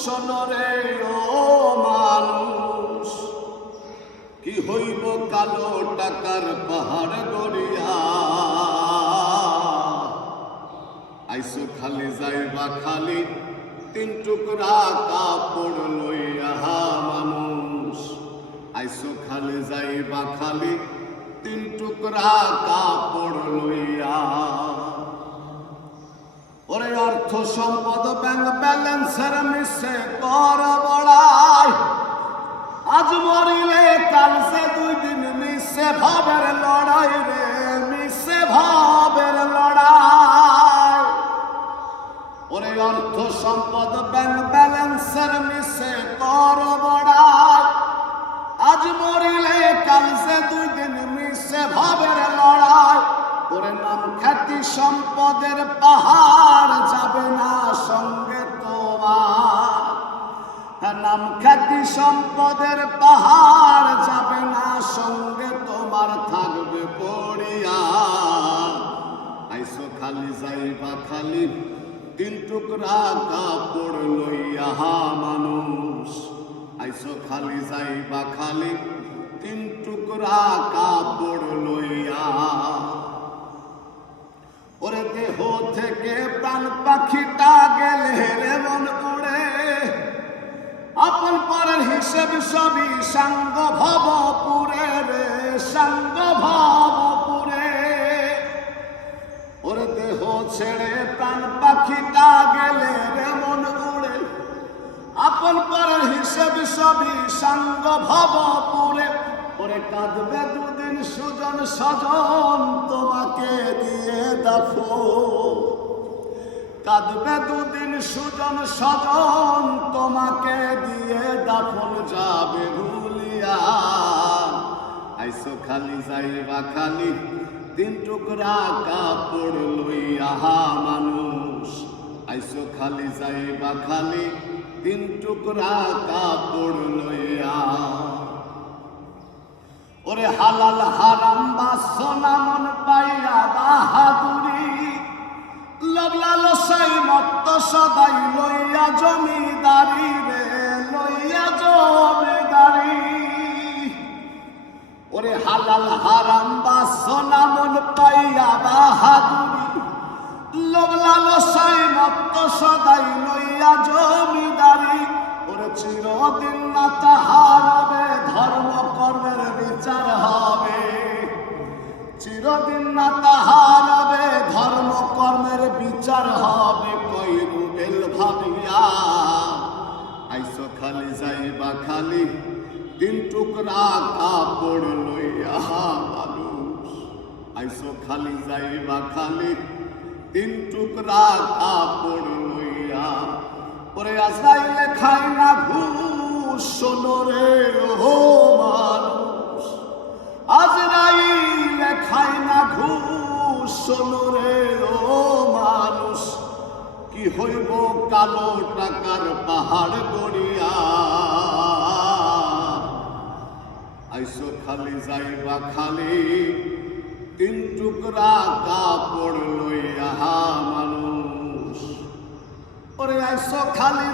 শোনরে ও মানুষ, কি হইব কালো টাকার পাহাড় গড়িয়া। আইসো খালি যাইবা খালি তিন টুকরা কাপড় লইয়া মানুষ। আইসো খালি যাইবা খালি তিন টুকরা কাপড় লইয়া। ওরে অর্থ সম্পদ ব্যাংক ব্যালেন্সের মিশে কর বড়াই। আজ মরিলে কাল সে 2 দিন মিশে ভাবের লড়াই রে, মিশে ভাবের লড়াই। ওরে অর্থ সম্পদ ব্যাংক ব্যালেন্সের মিশে কর বড়াই। আজ মরিলে কাল সে 2 দিন মিশে ভাবের লড়াই। ওরে নাম খ্যাতি সম্পদের পাহাড় যাবে না সঙ্গে তোমার। নাম খ্যাতি সম্পদের পাহাড় যাবে না সঙ্গে তোমার, থাকবে পড়িয়া। আইসো খালি যাইবা খালি তিন টুকরা কাপড় লইয়া মানুষ। আইসো খালি যাইবা খালি তিন টুকরা কাপড় লইয়া। ওরে দেহ থেকে প্রাণ পাখিটা গেলে রে মন উড়ে। আপন পরের হিসেব সবই সাঙ্গ ভবপুরে রে, সাঙ্গ ভবপুরে। ওরে দেহ ছেড়ে প্রাণ পাখিটা গেলে রে মন উড়ে। আপন পরের হিসেব সবই সাঙ্গ ভবপুরে। ওরে কাঁদবে 2 দিন সুজন সজন তোমাকে দিয়ে দাফন। কাঁদবে 2 দিন সুজন সজন তোমাকে দিয়ে দাফন, যাবে ভুলিয়া। আইসো খালি যাইবা খালি তিন টুকরা কাপড় লইয়া মানুষ। আইসো খালি যাইবা খালি তিন টুকরা কাপড় লইয়া। ওরে হালাল হারাম বাসনা মন পাইয়া বাহাদুরি। লোভ লালসাই মত্ত সদাই লইয়া জমিদারি রে, লইয়া জমিদারি। ওরে হালাল হারাম বাসনা মন পাইয়া বাহাদুরি। লোভ লালসাই মত্ত সদাই লইয়া জমিদারি। ওরে চিরদিন না তাহার হবে ধর্ম কর্মের বিচার হবে। চিরদিন না তাহার হবে ধর্ম কর্মের বিচার হবে। কই রুবেল ভাবিয়া আইসো খালি যাইবা খালি তিন টুকরা কাপড় লইয়া মানুষ। আইসো খালি যাইবা খালি তিন টুকরা কাপড় লইয়া। ওরে আজরাইলে খাই না ঘুষ শোনরে ও মানুষ। আজরাইলে খাই না ঘুষ শোনরে ও মানুষ, কি হইব কালো টাকার পাহাড় গড়িয়া। আইসো খালি যাইবা খালি তিন টুকরা কাপড় লইয়া মানুষ। ওরে আইসো খালি